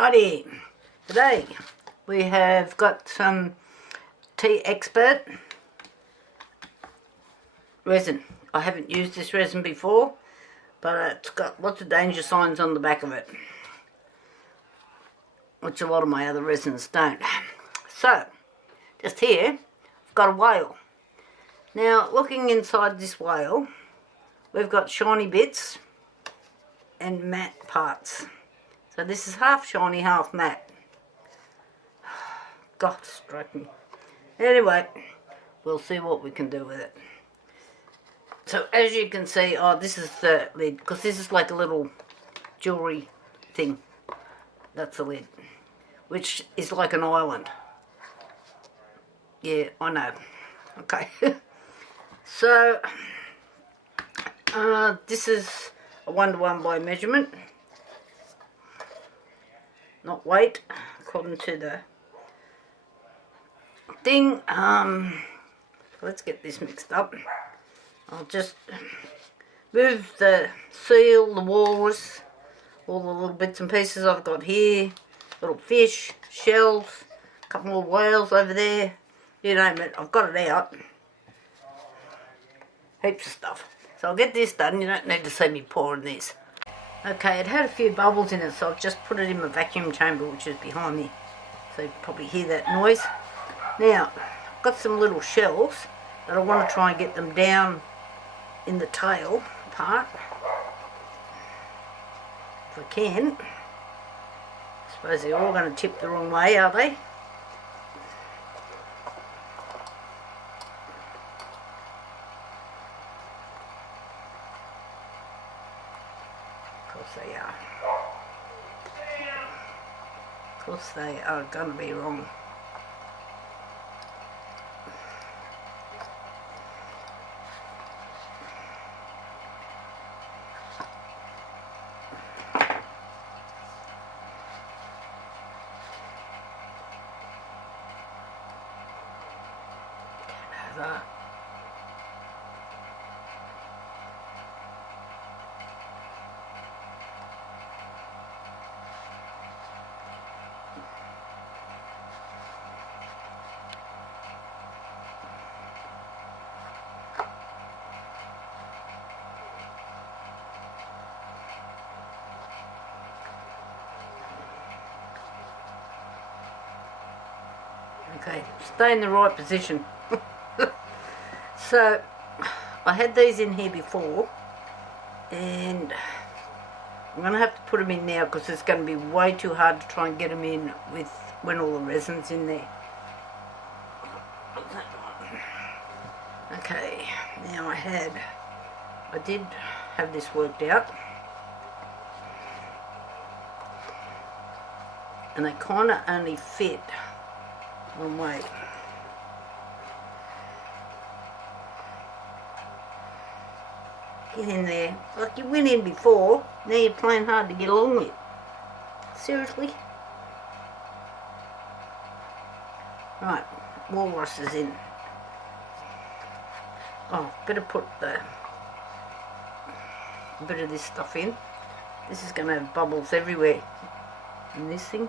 Alrighty, today we have got some Tea Expert resin. I haven't used this resin before, but it's got lots of danger signs on the back of it, which a lot of my other resins don't. So, just here, I've got a whale. Now, looking inside this whale, we've got shiny bits and matte parts. So this is half shiny, half matte. God, strike me. Anyway, we'll see what we can do with it. So as you can see, this is the lid, because this is like a little jewellery thing. That's the lid, which is like an island. Yeah, I know. Okay. So, this is a 1:1 by measurement. Not weight, according to the thing. Let's get this mixed up. I'll just move the seal, the walrus, all the little bits and pieces I've got here. Little fish, shells, a couple more whales over there. You name it, I've got it out. Heaps of stuff. So I'll get this done. You don't need to see me pouring this. Okay, it had a few bubbles in it, so I've just put it in my vacuum chamber, which is behind me. So you probably hear that noise. Now, I've got some little shells that I want to try and get them down in the tail part. If I can. I suppose they're all going to tip the wrong way, are they? They are. Of course they are going to be wrong. Can't have that. Okay, stay in the right position. So, I had these in here before, and I'm going to have to put them in now because it's going to be way too hard to try and get them in with when all the resin's in there. Okay, now I did have this worked out, and they kind of only fit one way. Get in there. Like you went in before, now you're playing hard to get along with. Seriously? Right, walrus is in. Oh, better put a bit of this stuff in. This is going to have bubbles everywhere in this thing.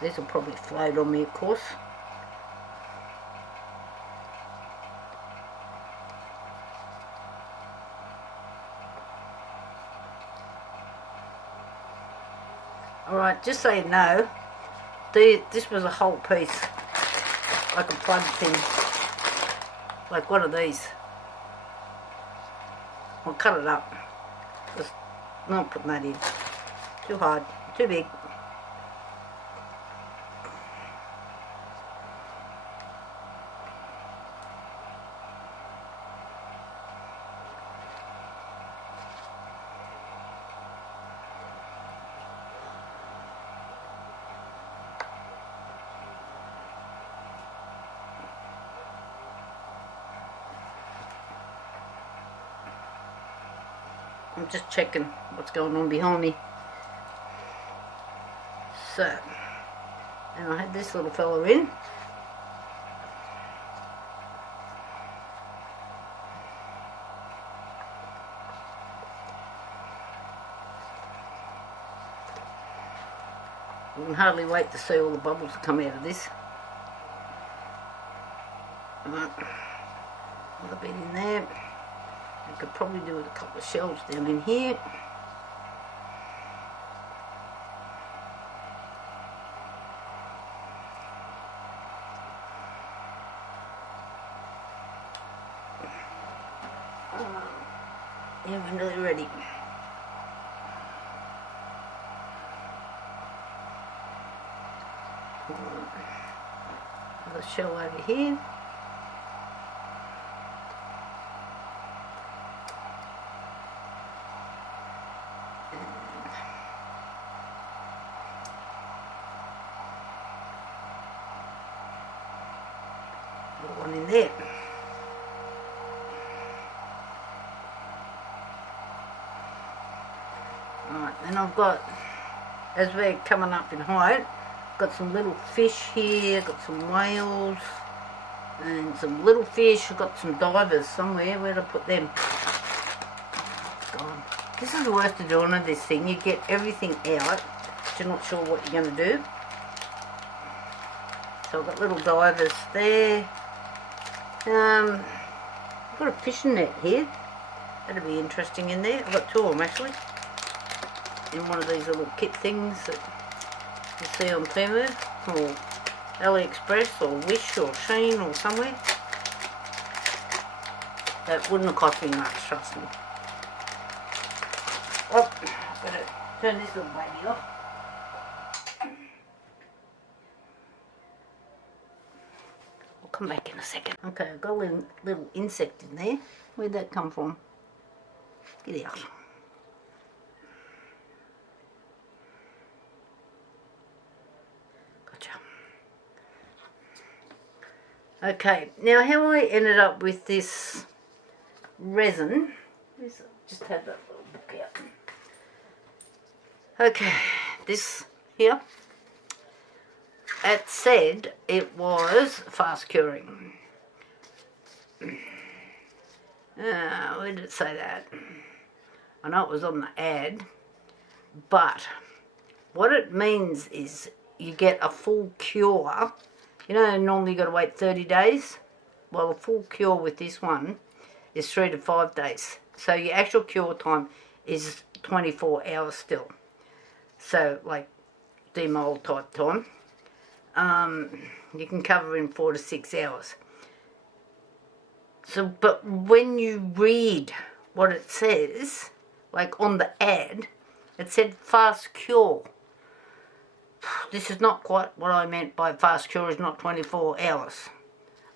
These will probably float on me, of course. Alright, just so you know, this was a whole piece, like a plug thing, like one of these. I'll cut it up, because I'm not putting that in. Too hard, too big. I'm just checking what's going on behind me. So, and I had this little fella in. I can hardly wait to see all the bubbles that come out of this. Right. Another bit in there. I could probably do with a couple of shelves down in here. Yeah, we're nearly ready. Another shell over here. One in there. Right, then I've got, as we're coming up in height, got some little fish here, got some whales, and some little fish. I've got some divers somewhere. Where'd I put them? Gone. This is the worst of doing this thing. You get everything out, but you're not sure what you're going to do. So I've got little divers there. I've got a fishing net here. That'll be interesting in there. I've got two of them actually. In one of these little kit things that you see on Trinket or AliExpress or Wish or Shein or somewhere. That wouldn't have cost me much, trust me. Oh, I've got to turn this little baby off. I'll come back in a second. Okay, I've got a little insect in there. Where'd that come from? Get out. Okay, now how I ended up with this resin, just had that little book out. Okay, this here, it said it was fast curing. Where did it say that? I know it was on the ad, but what it means is you get a full cure. You know, normally you've got to wait 30 days. Well, a full cure with this one is 3 to 5 days. So your actual cure time is 24 hours still. So, like, demold type time. You can cover in 4 to 6 hours. So, but when you read what it says, like on the ad, it said fast cure. This is not quite what I meant by fast cure is not 24 hours.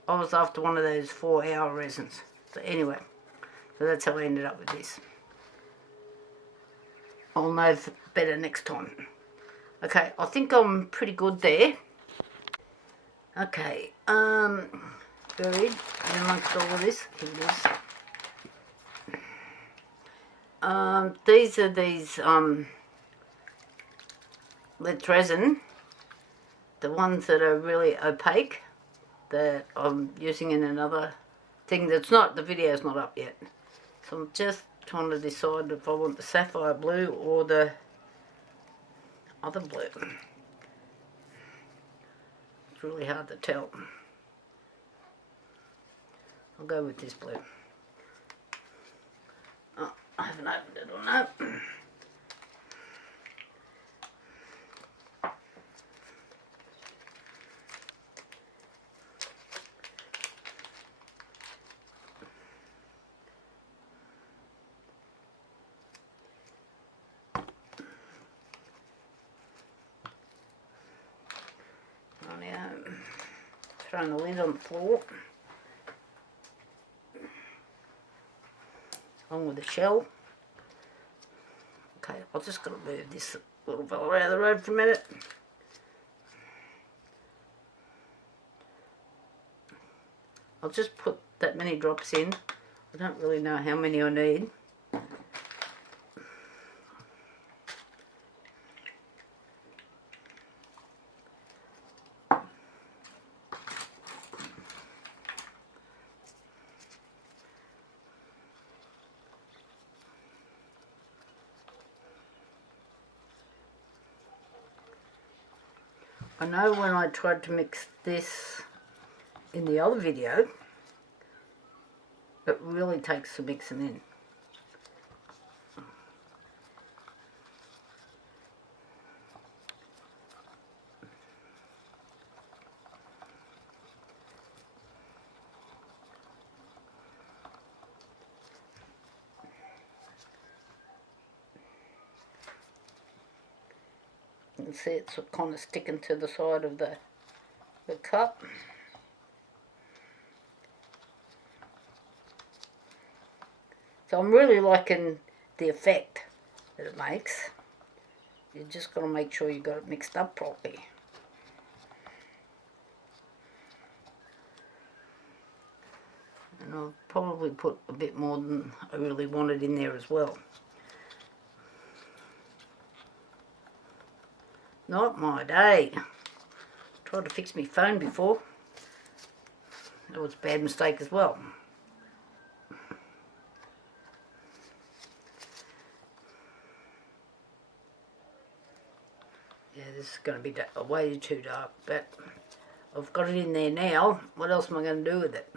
I was after one of those 4-hour resins. So anyway, so that's how I ended up with this. I'll know better next time. Okay, I think I'm pretty good there. Okay, buried amongst all of this. Here it is. These are these lead resin, the ones that are really opaque, that I'm using in another thing that's not, the video's not up yet. So I'm just trying to decide if I want the sapphire blue or the other blue. It's really hard to tell. I'll go with this blue. Oh, I haven't opened it or no. Throwing the lid on the floor along with the shell. Okay, I've just got to move this little fella out of the road for a minute. I'll just put that many drops in. I don't really know how many I need. I know when I tried to mix this in the other video, it really takes some mixing in. You can see it's kind of sticking to the side of the cup. So I'm really liking the effect that it makes. You just got to make sure you got it mixed up properly. And I'll probably put a bit more than I really wanted in there as well. Not my day. Tried to fix my phone before. That was a bad mistake as well. Yeah, this is going to be way too dark, but I've got it in there now. What else am I going to do with it?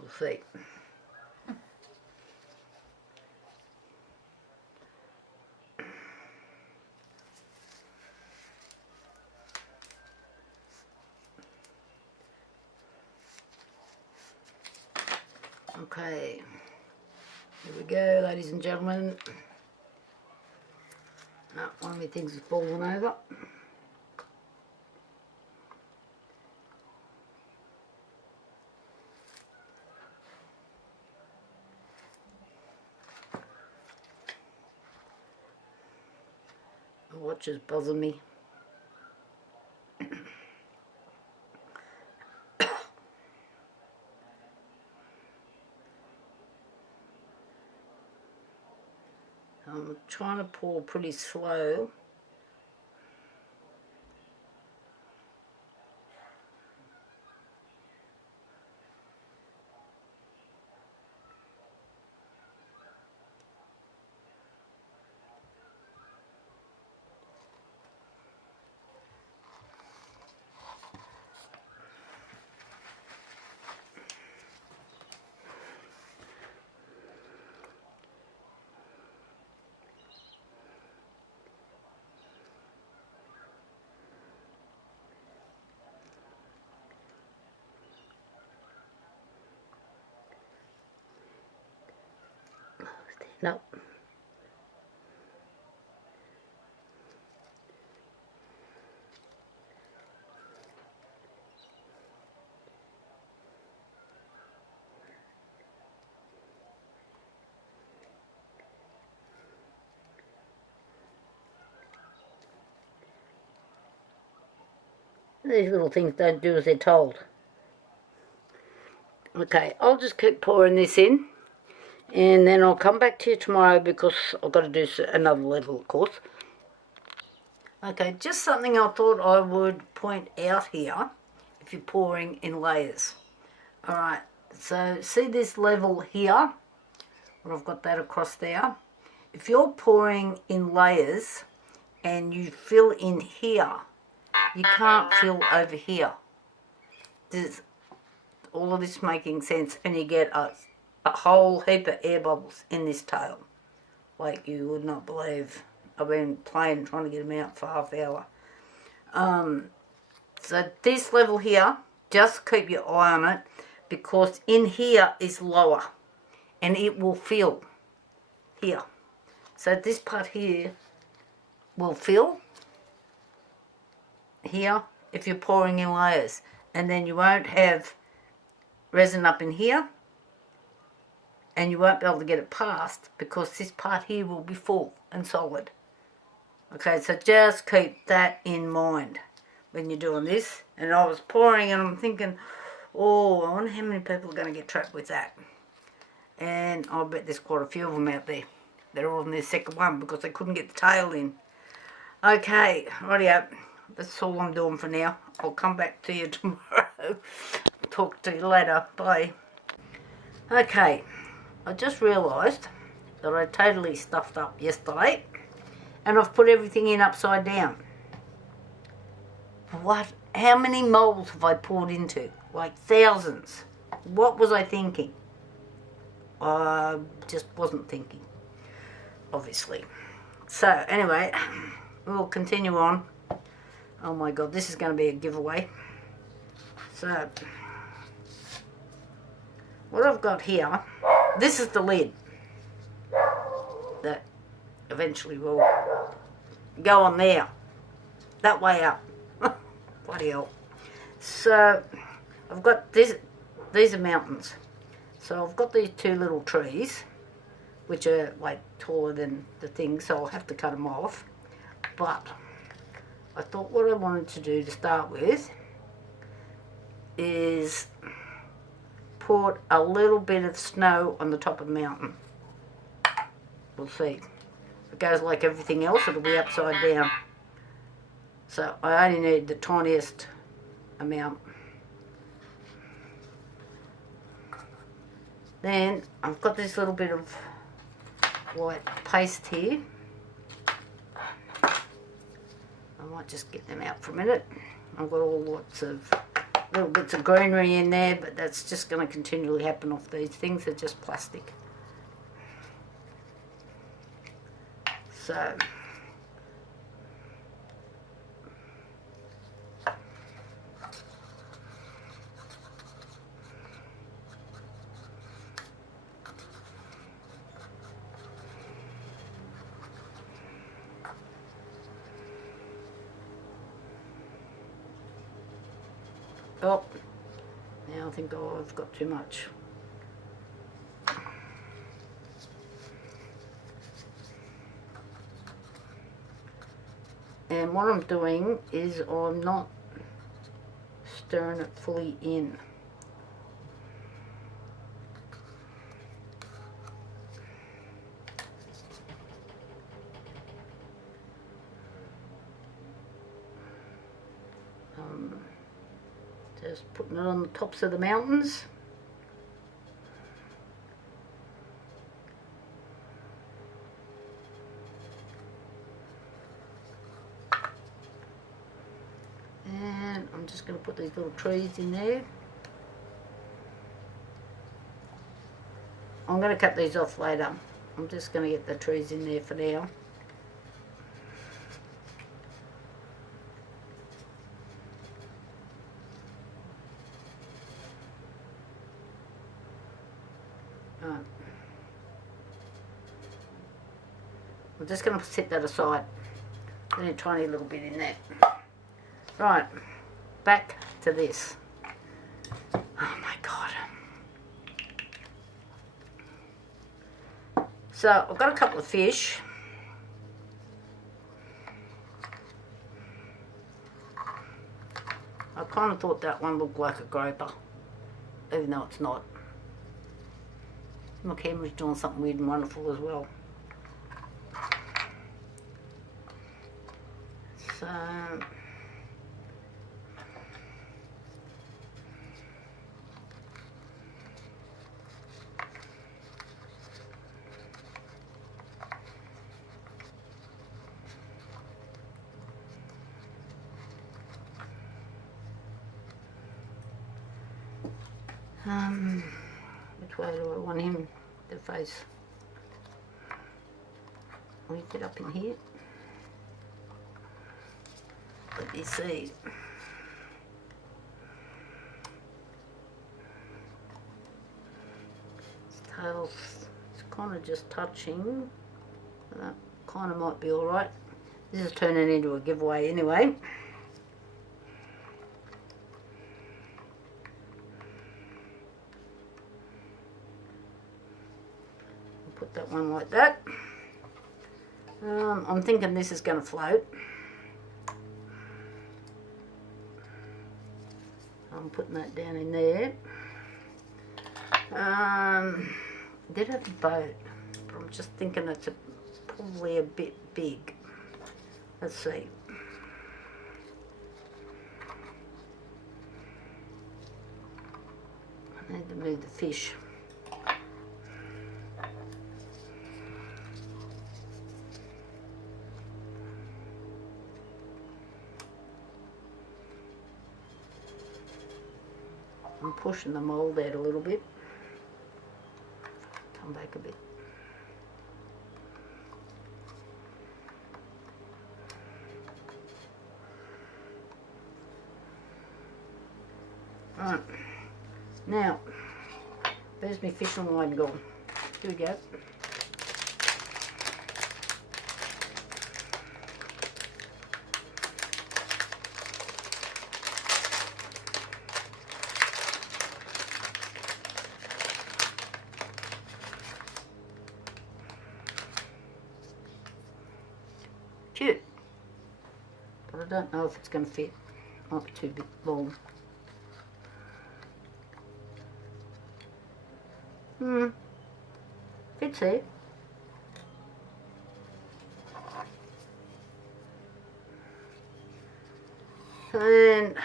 We'll see. Okay, here we go, ladies and gentlemen. Oh, one of my things is falling over. The watch is buzzing me. I'm trying to pour pretty slow. No. These little things don't do as they're told. Okay, I'll just keep pouring this in, and then I'll come back to you tomorrow because I've got to do another level, of course. Okay, just something I thought I would point out here if you're pouring in layers. Alright, so see this level here, where I've got that across there? If you're pouring in layers and you fill in here, you can't fill over here. There's all of this making sense, and you get a whole heap of air bubbles in this tail. Like you would not believe. I've been playing trying to get them out for half an hour. So this level here, just keep your eye on it, because in here is lower and it will fill here. So this part here will fill here if you're pouring in layers, and then you won't have resin up in here and you won't be able to get it past because this part here will be full and solid. Okay, so just keep that in mind when you're doing this. And I was pouring and I'm thinking, oh, I wonder how many people are going to get trapped with that. And I bet there's quite a few of them out there. They're all in their second one because they couldn't get the tail in. Okay, rightio. That's all I'm doing for now. I'll come back to you tomorrow. talk to you later. Bye. Okay, I just realised that I totally stuffed up yesterday and I've put everything in upside down. What? How many moulds have I poured into? Like thousands. What was I thinking? I just wasn't thinking, obviously. So anyway, we'll continue on. Oh my god, this is going to be a giveaway. So what I've got here, this is the lid that eventually will go on there, that way up. Bloody hell. So I've got this, these are mountains. So I've got these two little trees, which are like taller than the thing, so I'll have to cut them off. But I thought what I wanted to do to start with is put a little bit of snow on the top of the mountain. We'll see. If it goes like everything else, it'll be upside down. So I only need the tiniest amount. Then I've got this little bit of white paste here. I might just get them out for a minute. I've got all lots of little bits of greenery in there, but that's just going to continually happen off these things. They're just plastic. So oh, now I think I've got too much. And what I'm doing is I'm not stirring it fully in. Just putting it on the tops of the mountains. And I'm just going to put these little trees in there. I'm going to cut these off later. I'm just going to get the trees in there for now. I'm just going to set that aside. Only a tiny little bit in there. Right, back to this. Oh my god. So I've got a couple of fish. I kind of thought that one looked like a groper, even though it's not. My camera's doing something weird and wonderful as well. So which way do I want him to face? Will you get up in here? Let me see. His tail's kind of just touching. That kind of might be alright. This is turning into a giveaway anyway. Put that one like that. I'm thinking this is going to float. I'm putting that down in there. Did have a boat, but I'm just thinking it's probably a bit big. Let's see. Need to move the fish. I'm pushing the mould out a little bit. Come back a bit. Right, now, where's my fishing line gone? Here we go. Cute, but I don't know if it's going to fit. Might be too bit long. Fits it. And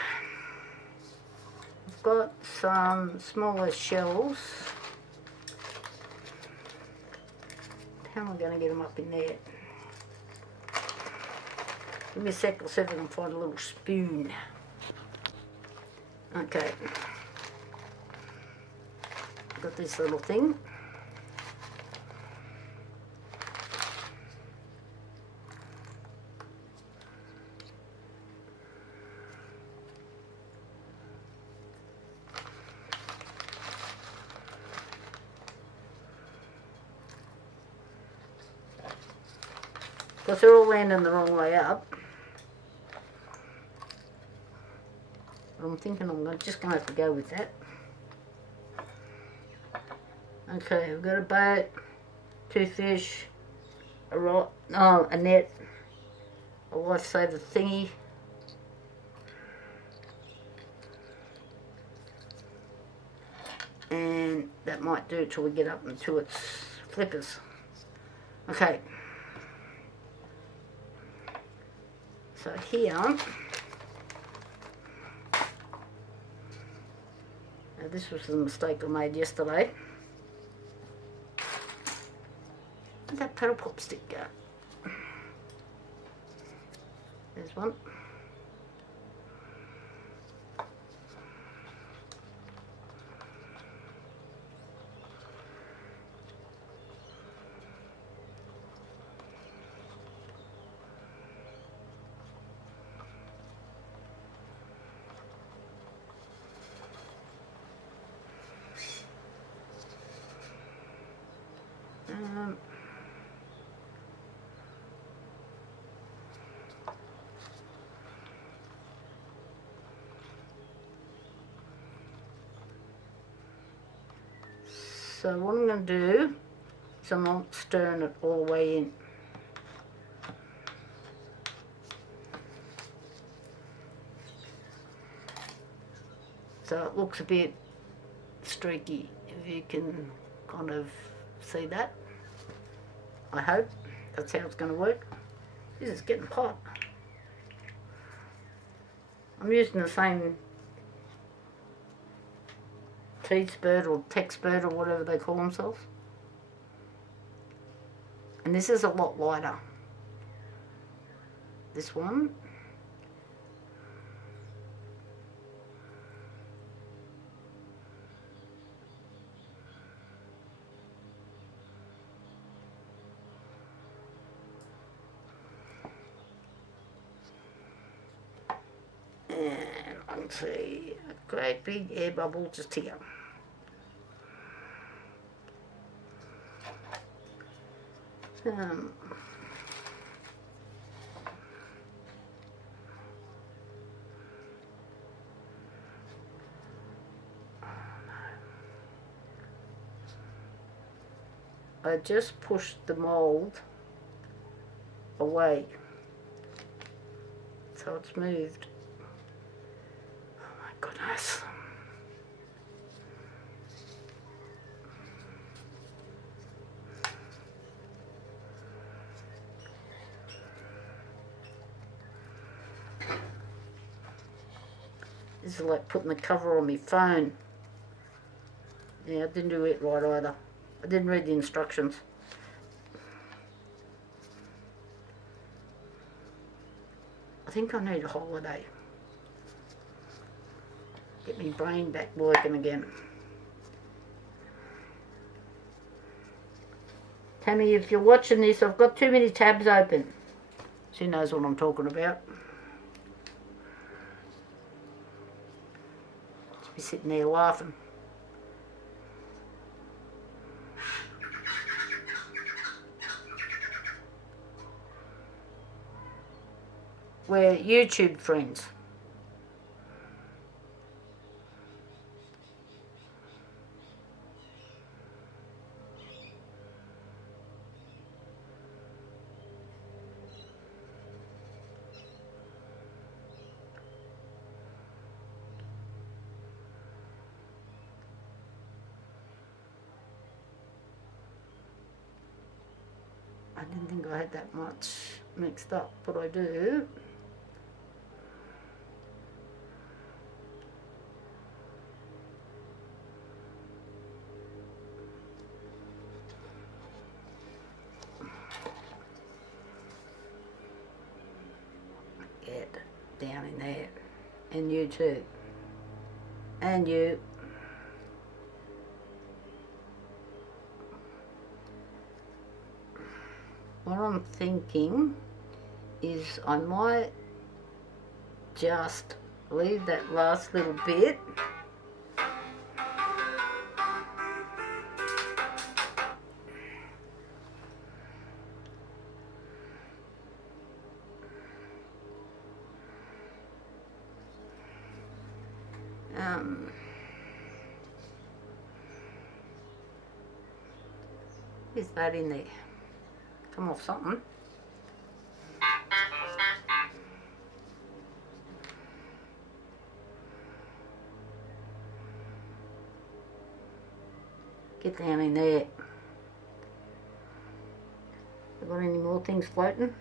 I've got some smaller shells. How am I going to get them up in there? Give me a sec, I'll see if I can find a little spoon. Okay. Got this little thing. Because they're all landing the wrong way up. I'm thinking I'm just going to have to go with that. Okay, I've got a boat, 2 fish, a rod, no, a net, a lifesaver thingy, and that might do till we get up into its flippers. Okay. So here, now this was the mistake I made yesterday. Where'd that paddle pop stick go? There's one. So what I'm going to do is I'm not stirring it all the way in. So it looks a bit streaky, if you can kind of see that. I hope that's how it's going to work. This is getting hot. I'm using the same teeth bird or text bird or whatever they call themselves. And this is a lot lighter. This one. And I can see a great big air bubble just here. I just pushed the mould away, so it's moved. Oh my goodness. This is like putting the cover on my phone. Yeah, I didn't do it right either. I didn't read the instructions. I think I need a holiday. Get my brain back working again. Tammy, if you're watching this, I've got too many tabs open. She knows what I'm talking about. She'll be sitting there laughing. We're YouTube friends. I didn't think I had that much mixed up, but I do. Get down in there. And you too. And you. What I'm thinking is I might just leave that last little bit. Is that in there? Come off something. Get down in there. Have got any more things floating?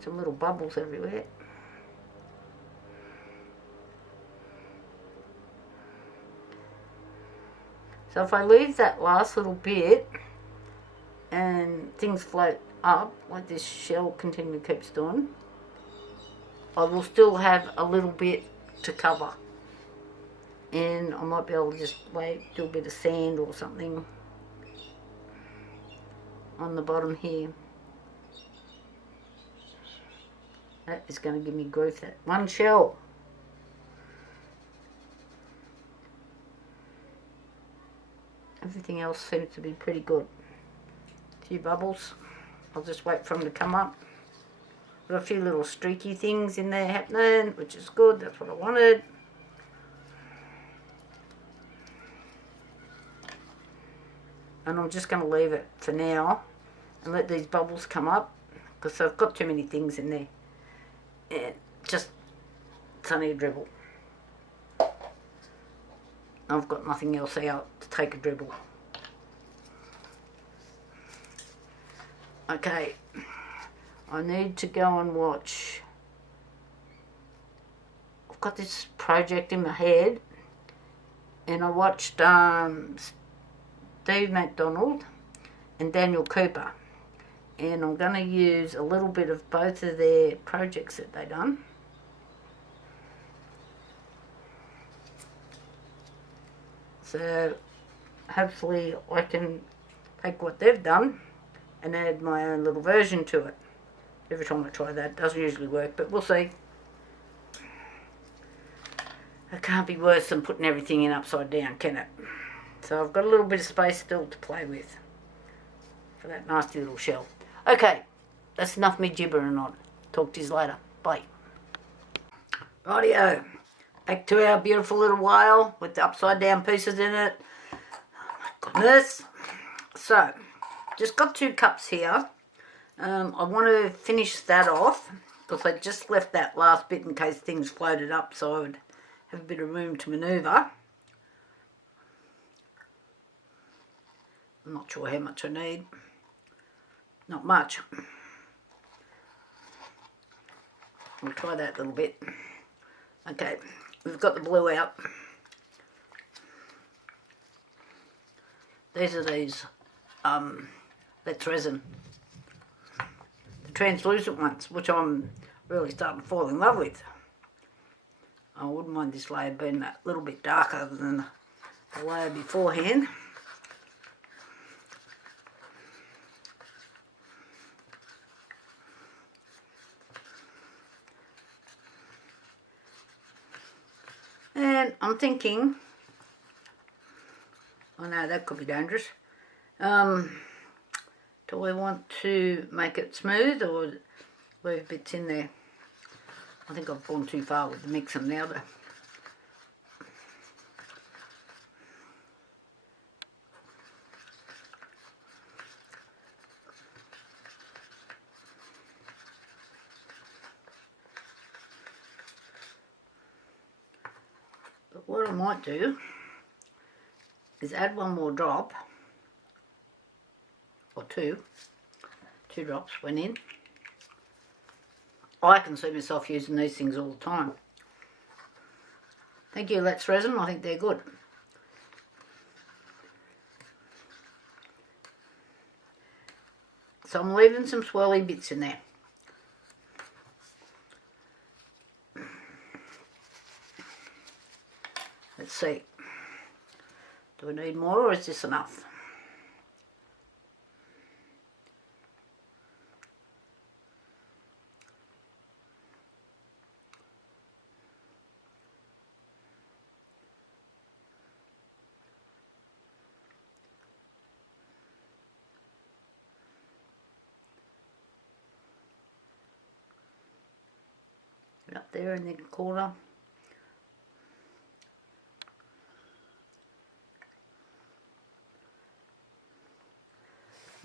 Some little bubbles everywhere. So if I leave that last little bit and things float up, like this shell continually keeps doing, I will still have a little bit to cover. And I might be able to just do a bit of sand or something on the bottom here. That is going to give me grief, that one shell. Everything else seems to be pretty good. A few bubbles. I'll just wait for them to come up. Got a few little streaky things in there happening, which is good. That's what I wanted. And I'm just going to leave it for now and let these bubbles come up, because I've got too many things in there. And just, it's only a dribble. I've got nothing else out to take a dribble. Okay, I need to go and watch. I've got this project in my head, and I watched Steve McDonald and Daniel Cooper, and I'm going to use a little bit of both of their projects that they done. So hopefully I can take what they've done and add my own little version to it. Every time I try that, it doesn't usually work, but we'll see. It can't be worse than putting everything in upside down, can it? So I've got a little bit of space still to play with for that nasty little shell. Okay, that's enough me gibbering on. Talk to you later. Bye. Rightio. Back to our beautiful little whale with the upside down pieces in it. Oh my goodness. So, just got 2 cups here. I want to finish that off because I just left that last bit in case things floated up, so I would have a bit of room to manoeuvre. I'm not sure how much I need. Not much. We'll try that little bit. Okay, we've got the blue out. These are these Let's Resin, the translucent ones, which I'm really starting to fall in love with. I wouldn't mind this layer being a little bit darker than the layer beforehand. And I'm thinking, I know that could be dangerous. Do we want to make it smooth or leave bits in there? I think I've gone too far with the mixer now though. But what I might do is add one more drop, or two drops went in. I can see myself using these things all the time. Thank you, Let's Resin, I think they're good. So I'm leaving some swirly bits in there. Let's see. Do we need more or is this enough? Up there in the corner.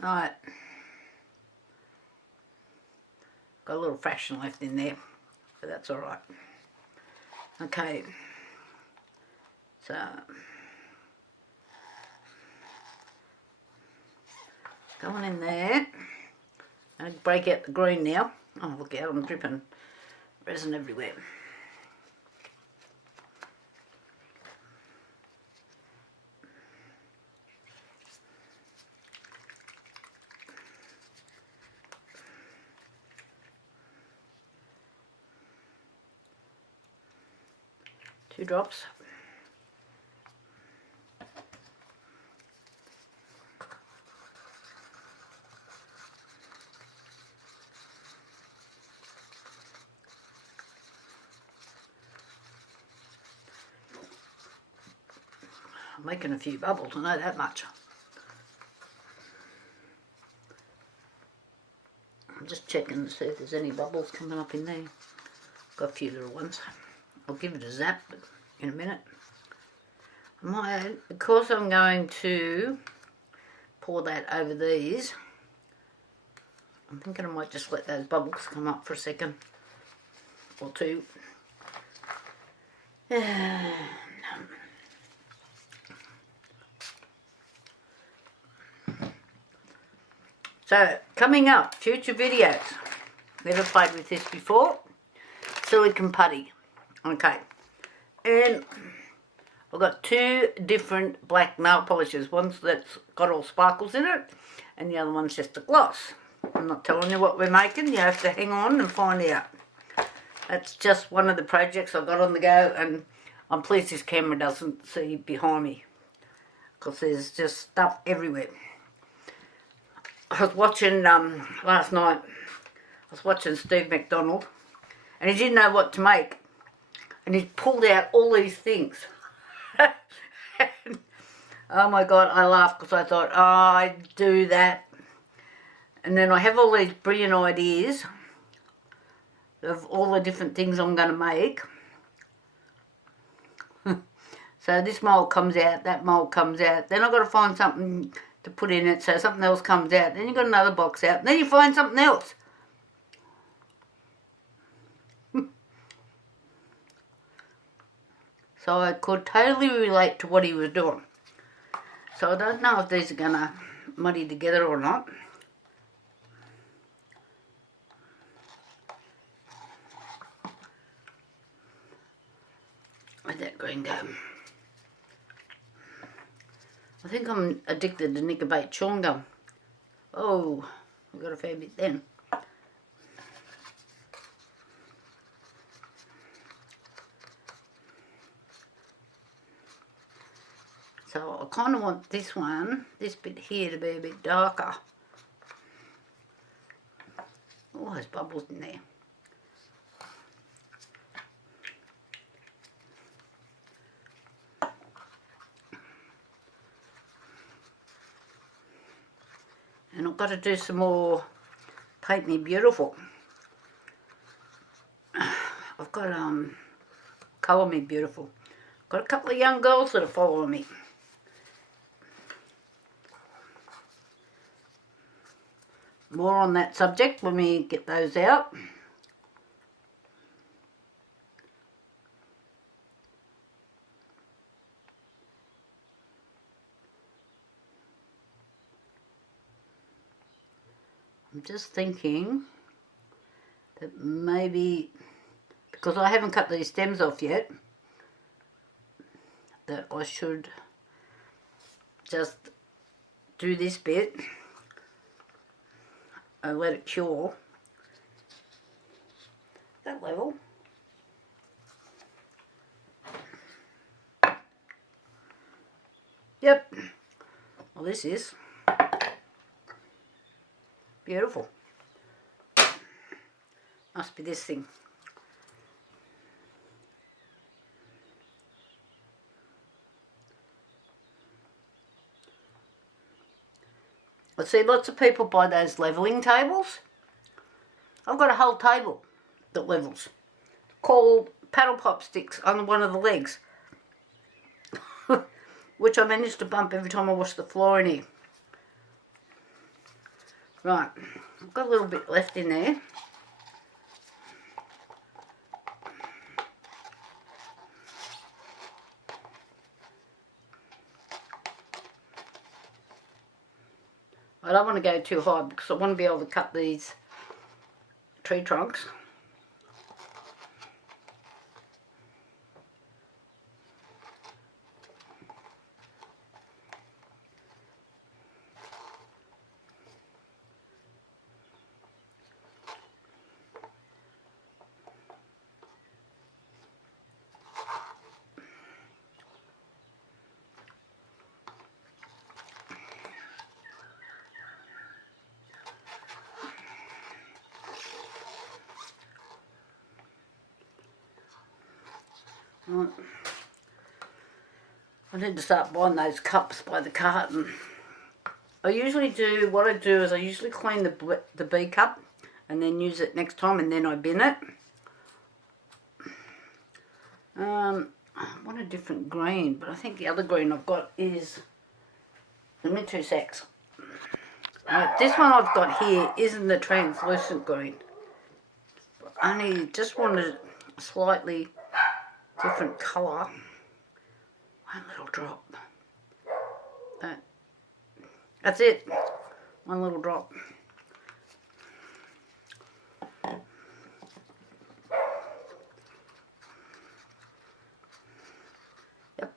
Alright. Got a little fraction left in there, but that's alright. Okay. So going in there. I'll break out the green now. Oh look out, I'm dripping resin everywhere. Two drops. I'm making a few bubbles, I know that much. I'm just checking to see if there's any bubbles coming up in there. Got a few little ones. I'll give it a zap in a minute. Because I'm going to pour that over these, I'm thinking I might just let those bubbles come up for a second or two. So, coming up, future videos. Never played with this before. Silicone putty. Okay. And I've got two different black nail polishes. One's that's got all sparkles in it, and the other one's just a gloss. I'm not telling you what we're making. You have to hang on and find out. That's just one of the projects I've got on the go, and I'm pleased this camera doesn't see behind me, because there's just stuff everywhere. I was watching, last night, I was watching Steve McDonald, and he didn't know what to make. And he pulled out all these things. Oh my God, I laughed because I thought, oh, I do that. And then I have all these brilliant ideas of all the different things I'm going to make. So this mould comes out, that mould comes out. Then I've got to find something to put in it so something else comes out. Then you've got another box out. And then you find something else. So I could totally relate to what he was doing. So I don't know if these are going to muddy together or not. Where'd that green go? I think I'm addicted to Nicobate chewing gum. Oh, I've got a fair bit then. So I kind of want this one, this bit here, to be a bit darker. Oh, there's bubbles in there. And I've got to do some more Paint Me Beautiful. I've got Colour Me Beautiful. Got a couple of young girls that are following me. More on that subject when we get those out. I'm just thinking that maybe, because I haven't cut these stems off yet, that I should just do this bit and let it cure. That level. Yep. Well, this is beautiful. Must be this thing. I see lots of people buy those levelling tables. I've got a whole table that levels, called paddle pop sticks on one of the legs, which I manage to bump every time I wash the floor in here. Right, I've got a little bit left in there. I don't want to go too high because I want to be able to cut these tree trunks. Right. I need to start buying those cups by the carton. I usually do, what I do is I usually clean the B cup and then use it next time, and then I bin it. I want a different green, but I think the other green I've got is, give me 2 secs. Right, this one I've got here isn't the translucent green. I only just wanted a slightly different colour. One little drop. That's it. One little drop. Yep.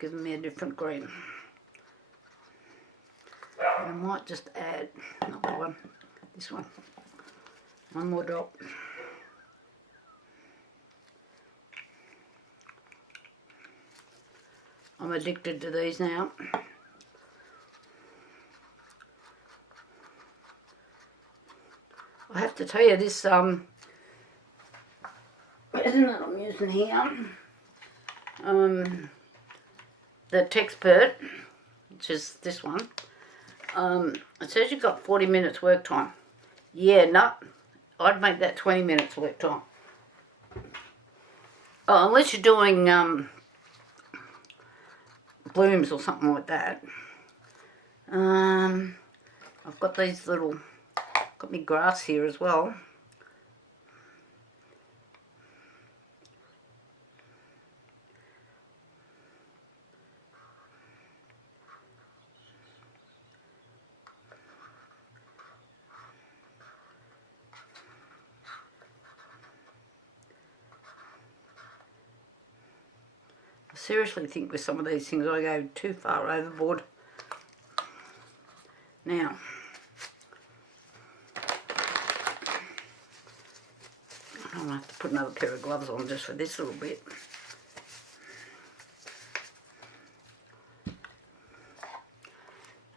Giving me a different green. I might just add, not that one, this one. One more drop. I'm addicted to these now. I have to tell you, this resin that I'm using here, the Texpert, which is this one, it says you've got 40 minutes work time. Yeah, no, I'd make that 20 minutes work time. Oh, unless you're doing blooms or something like that. I've got these little, got me grass here as well. seriously think with some of these things I go too far overboard. Now, I'm going to have to put another pair of gloves on just for this little bit.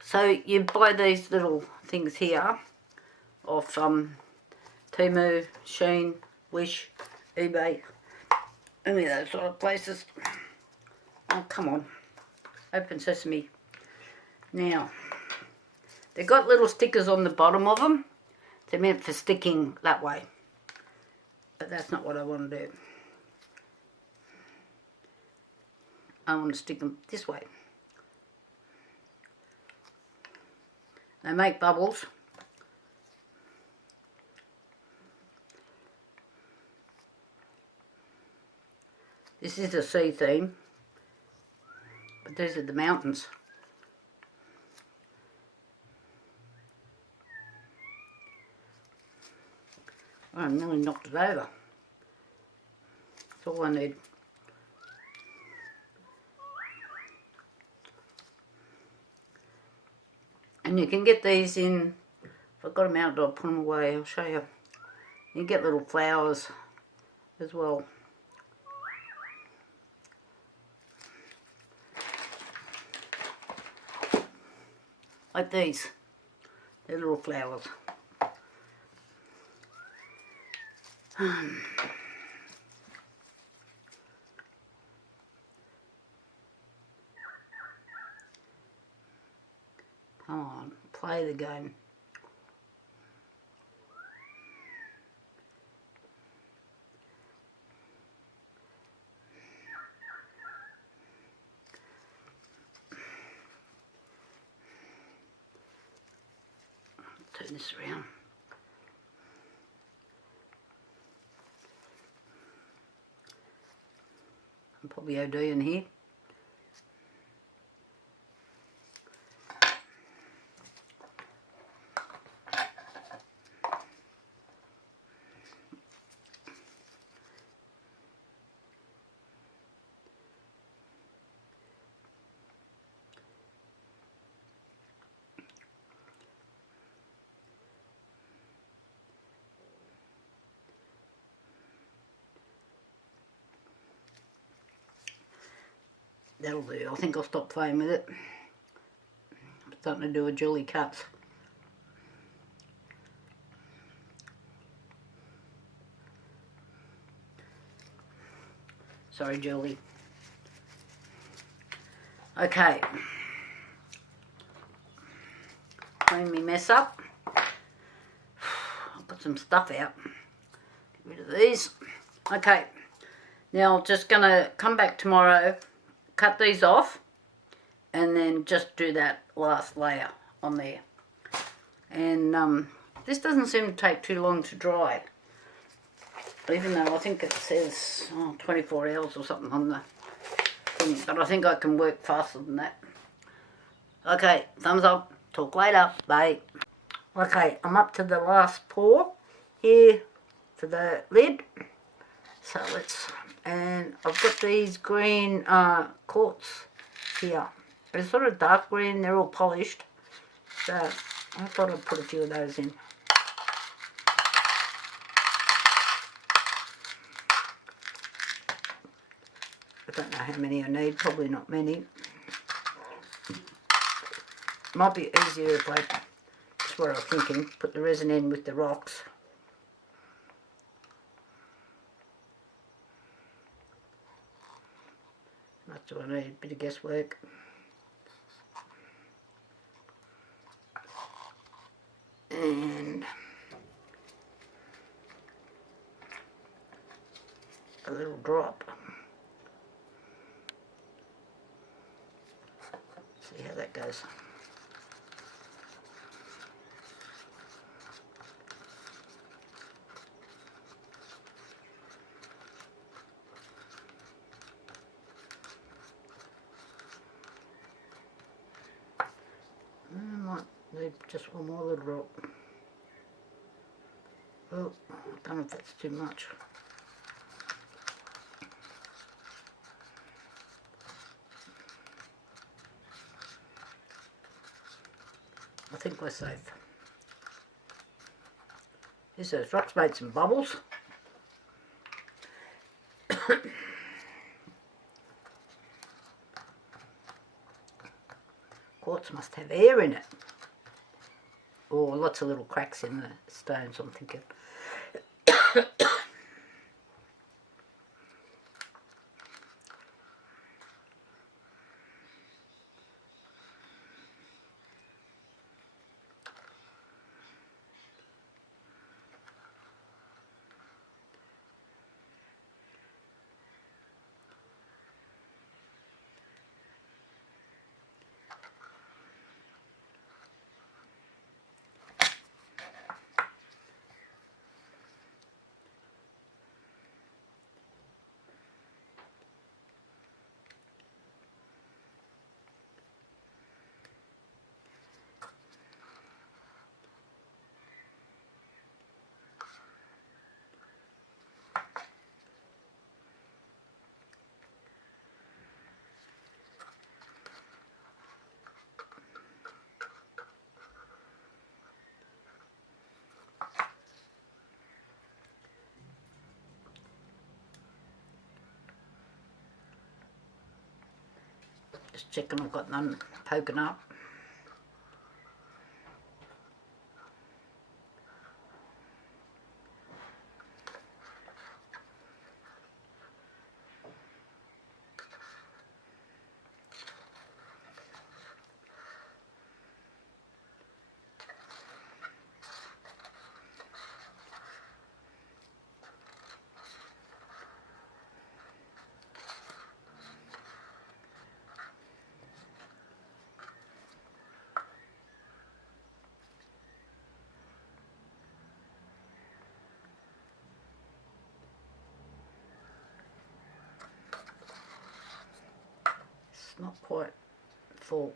So you buy these little things here off Temu, Shein, Wish, eBay, any of those sort of places. Oh, come on. Open sesame. Now, they've got little stickers on the bottom of them. They're meant for sticking that way. But that's not what I want to do. I want to stick them this way. They make bubbles. This is a sea theme, but these are the mountains. I nearly knocked it over. That's all I need. And you can get these in, if I've got them out, I'll put them away, I'll show you. You get little flowers as well. Like these, they're little flowers. Come on, play the game. Turn this around. I'm probably OD in here. That'll do. I think I'll stop playing with it. I'm starting to do a Julie cuts. Sorry, Julie. Okay. Clean me mess up. I've got some stuff out. Get rid of these. Okay. Now I'm just going to come back tomorrow, cut these off, and then just do that last layer on there. And this doesn't seem to take too long to dry, even though I think it says 24 hours or something on the thing, but I think I can work faster than that. Okay, thumbs up, talk later, bye. Okay, I'm up to the last pour here for the lid, so and I've got these green quartz here. They're sort of dark green, they're all polished, so I thought I'd put a few of those in. I don't know how many I need, probably not many. Might be easier if I, that's what I was thinking, put the resin in with the rocks. That's what I need, a bit of guesswork. And a little drop. See how that goes. Might need just one more little drop. Oh, I don't know if that's too much. we're safe. This has rocks made some bubbles. Quartz must have air in it. Or lots of little cracks in the stones, I'm thinking. Just checking I've got none poking up. It's not quite full.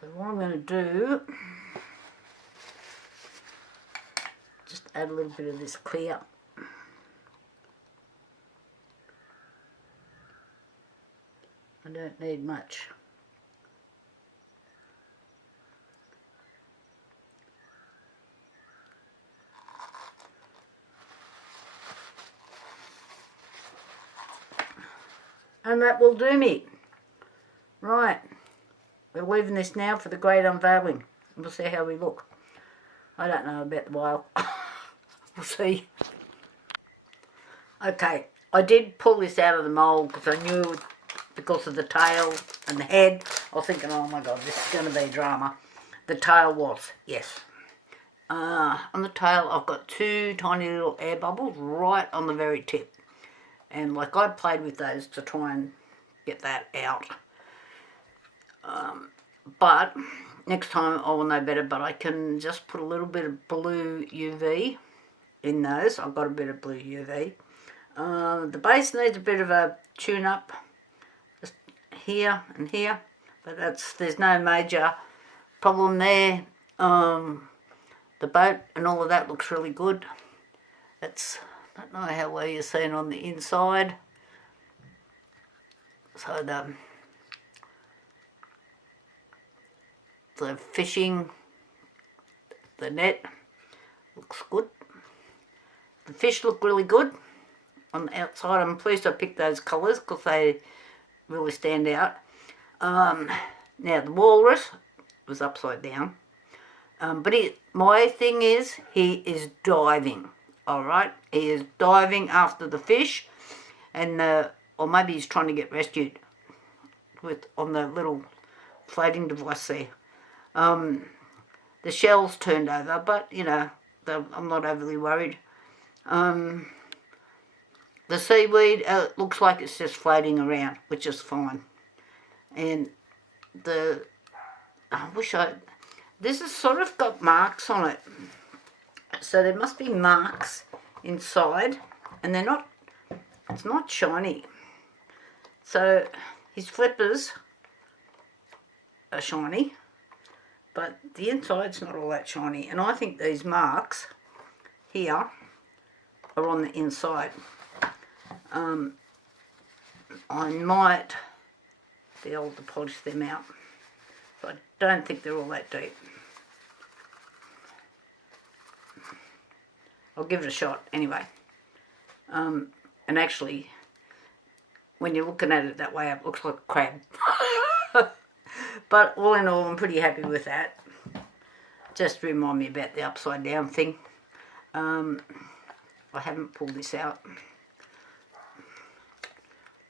So what I'm going to do, just add a little bit of this clear. I don't need much. And that will do me. Right, we're leaving this now for the great unveiling. We'll see how we look. I don't know about the while. We'll see. Okay, I did pull this out of the mould because I knew, because of the tail and the head, I was thinking, oh my god, this is going to be drama. The tail was, yes. On the tail I've got two tiny little air bubbles right on the very tip. And like I played with those to try and get that out. But next time I will know better, but I can just put a little bit of blue UV in those. I've got a bit of blue UV. The base needs a bit of a tune-up, just here and here, but there's no major problem there. The boat and all of that looks really good. I don't know how well you're seeing on the inside. So the fishing, the net looks good. The fish look really good on the outside. I'm pleased I picked those colours because they really stand out. Now the walrus was upside down. But my thing is, he is diving. Alright, he is diving after the fish, and or maybe he's trying to get rescued on the little floating device there. The shell's turned over, but you know, I'm not overly worried. The seaweed looks like it's just floating around, which is fine. And this has sort of got marks on it. So there must be marks inside, and it's not shiny. So his flippers are shiny, but the inside's not all that shiny. And I think these marks here are on the inside. I might be able to polish them out. So I don't think they're all that deep. I'll give it a shot anyway. And actually, when you're looking at it that way, it looks like a crab. But all in all, I'm pretty happy with that. Just remind me about the upside down thing. I haven't pulled this out.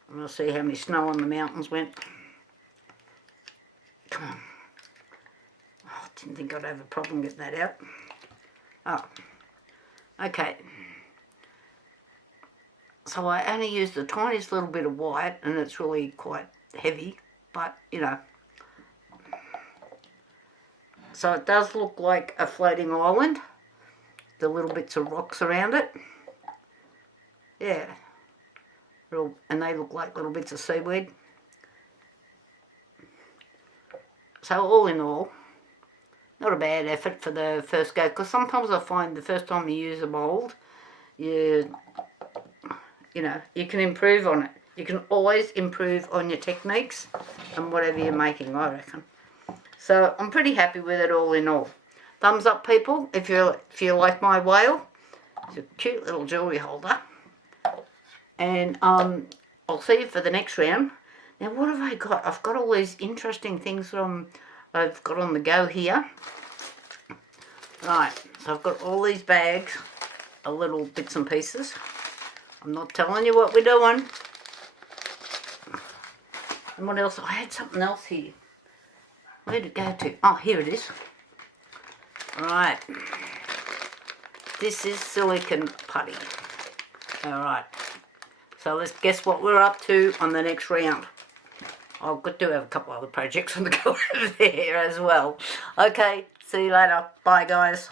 I'm going to see how many snow on the mountains went. Come on. Oh, didn't think I'd have a problem getting that out. Oh, okay. So I only used the tiniest little bit of white, and it's really quite heavy, but you know. So it does look like a floating island. The little bits of rocks around it. Yeah. And they look like little bits of seaweed. So all in all, not a bad effort for the first go, because sometimes I find the first time you use a mould, you know, you can improve on it. You can always improve on your techniques and whatever you're making, I reckon. So I'm pretty happy with it all in all. Thumbs up, people, if you like my whale. It's a cute little jewellery holder. And I'll see you for the next round. Now, what have I got? I've got all these interesting things I've got on the go here. Right, so I've got all these bags of little bits and pieces. I'm not telling you what we're doing. And what else? I had something else here. Where did it go to? Oh, here it is. Right. This is silicone putty. Alright. So let's guess what we're up to on the next round. I've got to have a couple other projects on the go over there as well. Okay, see you later. Bye, guys.